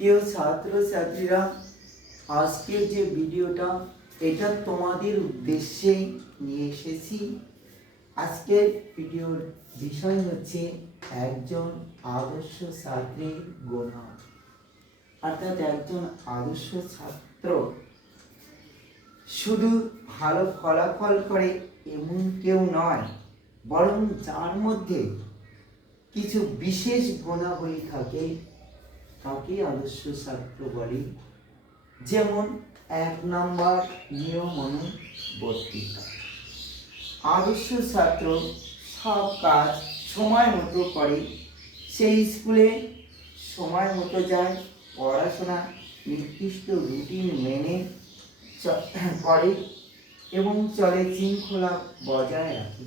প্রিয় ছাত্রছাত্রীরা, আজকের যে ভিডিওটা এটা তোমাদের উদ্দেশ্যে নিয়ে এসেছি। আজকের ভিডিওর বিষয় হচ্ছে একজন আদর্শ ছাত্রের গুণ। অর্থাৎ একজন আদর্শ ছাত্র শুধু ভালো ফলাফল করে এমন কেউ নয়, বরং যার মধ্যে কিছু বিশেষ গুণাবলী থাকে তাকে আদর্শ ছাত্র বলে। যেমন 1 নম্বর নিয়মানুবর্তিতা। আদর্শ ছাত্র সব কাজ সময় মতো করে, সেই স্কুলে সময় মতো যায়, পড়াশোনা নির্দিষ্ট রুটিন মেনে করে এবং চলে, শৃঙ্খলা বজায় রাখে।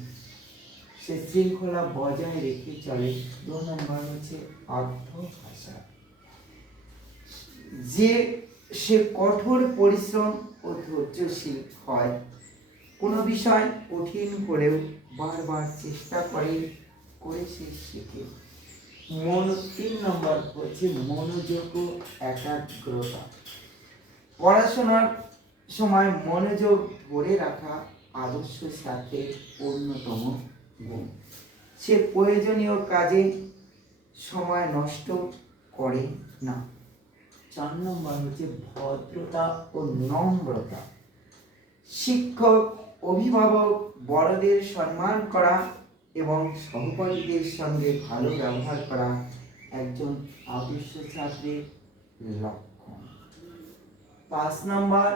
সে শৃঙ্খলা বজায় রেখে চলে। 2 নম্বর হচ্ছে অধ্যবসায়। যে সে কঠোর পরিশ্রম ও ধৈর্যশীল হয়, কোনো বিষয় কঠিন হলেও বারবার চেষ্টা করে সে শেখে। 3 নম্বর হচ্ছে মনোযোগ ও একাগ্রতা। পড়াশোনার সময় মনোযোগ ধরে রাখা আদর্শ ছাত্রের অন্যতম গুণ। সে প্রয়োজনীয় কাজে সময় নষ্ট করে না। 4 নম্বর হচ্ছে ভদ্রতা ও নম্রতা। শিক্ষক, অভিভাবক, বড়দের সম্মান করা এবং সহপাঠীদের সঙ্গে ভালো ব্যবহার করা একজন আদর্শ ছাত্রের লক্ষণ। 5 নম্বর,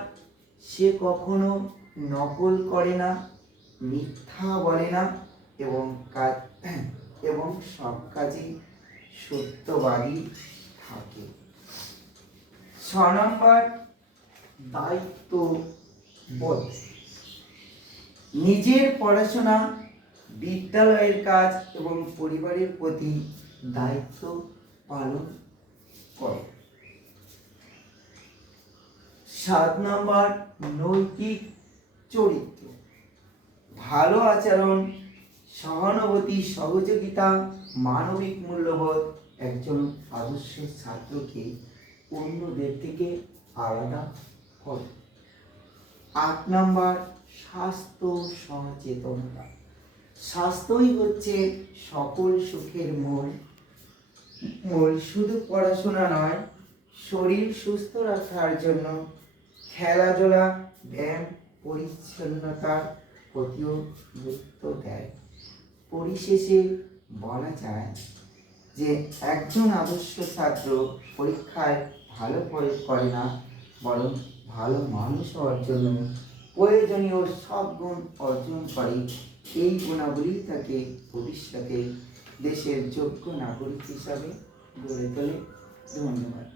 সে কখনো নকল করে না, মিথ্যা বলে না এবং সব কাজে সত্যবাদী থাকে। 6 নম্বর, দায়িত্ববোধ। নিজের পড়াশোনা, বিদ্যালয়ের কাজ এবং পরিবারের প্রতি দায়িত্ব পালন করে। 7 নম্বর, নৈতিক চরিত্র। ভালো আচরণ, সহানুভূতি, সহযোগিতা, মানবিক মূল্যবোধ একজন আদর্শ ছাত্রকে অন্যদের থেকে আলাদা করে। 8 নম্বর, স্বাস্থ্য সচেতনতা। স্বাস্থ্যই হচ্ছে সকল সুখের মূল। শুধু পড়াশোনা নয়, শরীর সুস্থ রাখার জন্য খেলাধুলা, ব্যায়াম, পরিচ্ছন্নতার প্রতিও গুরুত্ব দেয়। পরিশেষে বলা যায় যে একজন আদর্শ ছাত্র পরীক্ষায় ভালো করে না, বরং ভালো মানুষ হওয়ার জন্য প্রয়োজনীয় সব গুণ অর্জন করে। এই গুণাবলী তাকে ভবিষ্যতে দেশের যোগ্য নাগরিক হিসাবে গড়ে তোলে। ধন্যবাদ।